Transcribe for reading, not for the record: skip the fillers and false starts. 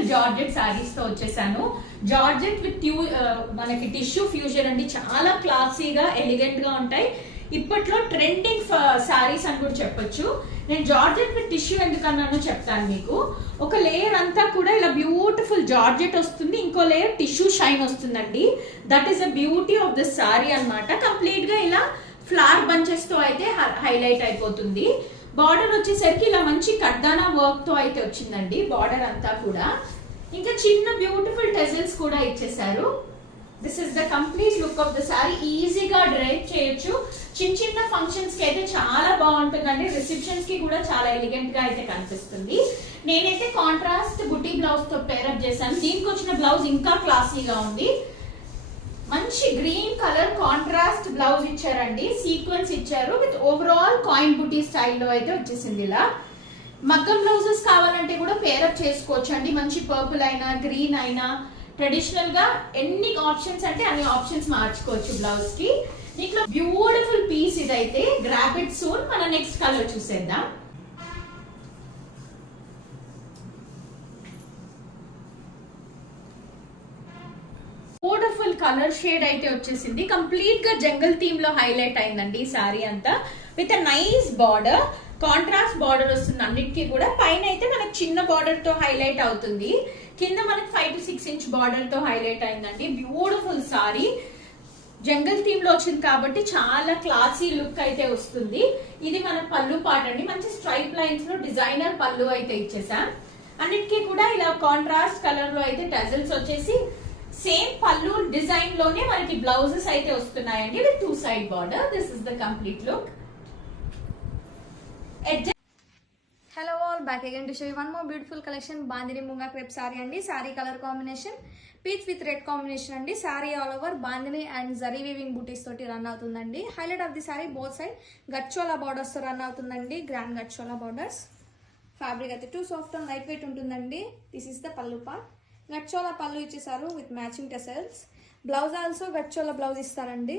Beautiful georgette saris తో వచ్చేసాను. Georgette with మనకి టిష్యూ ఫ్యూజన్ అండి, చాలా క్లాసీగా ఎలిగెంట్ గా ఉంటాయి. ఇప్పట్లో ట్రెండింగ్ సారీస్ అని కూడా చెప్పొచ్చు. నేను జార్జెట్ విత్ టిష్యూ ఎందుకన్నానో చెప్తాను మీకు. ఒక లేయర్ అంతా కూడా ఇలా బ్యూటిఫుల్ జార్జెట్ వస్తుంది, ఇంకో లేయర్ టిష్యూ షైన్ వస్తుందండి. That is the beauty of this sorry అన్నమాట. కంప్లీట్ గా ఇలా ఫ్లవర్ బంచెస్ తో అయితే హైలైట్ అయిపోతుంది. బార్డర్ వచ్చేసరికి ఇలా మంచి కడ్దానా వర్క్ తో అయితే వచ్చిందండి బార్డర్ అంతా కూడా. ఇంకా చిన్న బ్యూటిఫుల్ టెజల్స్ కూడా ఇచ్చేసారు. This is the complete look of the sorry. ఈజీగా డ్రైవ్ చేయొచ్చు. చిన్న చిన్న ఫంక్షన్స్ కి అయితే చాలా బాగుంటుందండి. రిసెప్షన్స్ కి కూడా చాలా ఎలిగెంట్ గా అయితే కనిపిస్తుంది. నేనైతే కాంట్రాస్ట్ బుటీ బ్లౌజ్ తో పేరప్ చేశాను. దీనికి వచ్చిన బ్లౌజ్ ఇంకా క్లాసీగా ఉంది. మంచి గ్రీన్ కలర్ కాంట్రాస్ట్ బ్లౌజ్ ఇచ్చారండి, సీక్వెన్స్ ఇచ్చారు విత్ ఓవరాల్ కాయిన్ బుటీ స్టైల్లో అయితే వచ్చేసింది. ఇలా మగ్గం బ్లౌజెస్ కావాలంటే కూడా పేరప్ చేసుకోవచ్చు అండి. మంచి పర్పుల్ అయినా గ్రీన్ అయినా ట్రెడిషనల్ గా ఎన్ని ఆప్షన్స్ అంటే అన్ని ఆప్షన్స్ మార్చుకోవచ్చు బ్లౌజ్ కి. దీంట్లో బ్యూటిఫుల్ పీస్ ఇదైతే. Grab it soon. మన నెక్స్ట్ కలర్ చూసేద్దాం. బ్యూటిఫుల్ కలర్ షేడ్ అయితే వచ్చేసింది. కంప్లీట్ గా జంగల్ థీమ్ లో హైలైట్ అయిందండి ఈ సారీ అంతా. With a nice border, contrast border వస్తుంది అన్నిటికీ కూడా. పైన అయితే మనకి చిన్న బార్డర్ తో హైలైట్ అవుతుంది, కింద మనకి 5 to 6 inch బార్డర్ తో హైలైట్ అయిందండి. Beautiful sorry. జంగల్ థీమ్ లో వచ్చింది కాబట్టి చాలా క్లాసీ లుక్ అయితే వస్తుంది. ఇది మన పళ్ళు పాట అండి. మంచి స్ట్రైప్ లైన్స్ లో డిజైనర్ పళ్ళు అయితే ఇచ్చేసాం. అన్నిటికీ కూడా ఇలా కాంట్రాస్ట్ కలర్ లో అయితే టజల్స్ వచ్చేసి సేమ్ పళ్ళు డిజైన్ లోనే మనకి బ్లౌజెస్ అయితే వస్తున్నాయండి with 2 side border. This is the complete look. Hello all, back again to show you one more beautiful collection. Bandhani Munga crepe saree andi. Saree color combination peach with red combination andi. Saree all over bandhani and zari weaving booties toti run avutundandi. Highlight of the saree both side gachchola borders to run avutundandi. Grand gachchola borders. Fabric aithe too soft and lightweight untundandi. This is the pallu part. గచ్చోలా పళ్ళు ఇచ్చేసారు with matching tassels. Blouse also గచ్చోలా blouse ఇస్తారండి.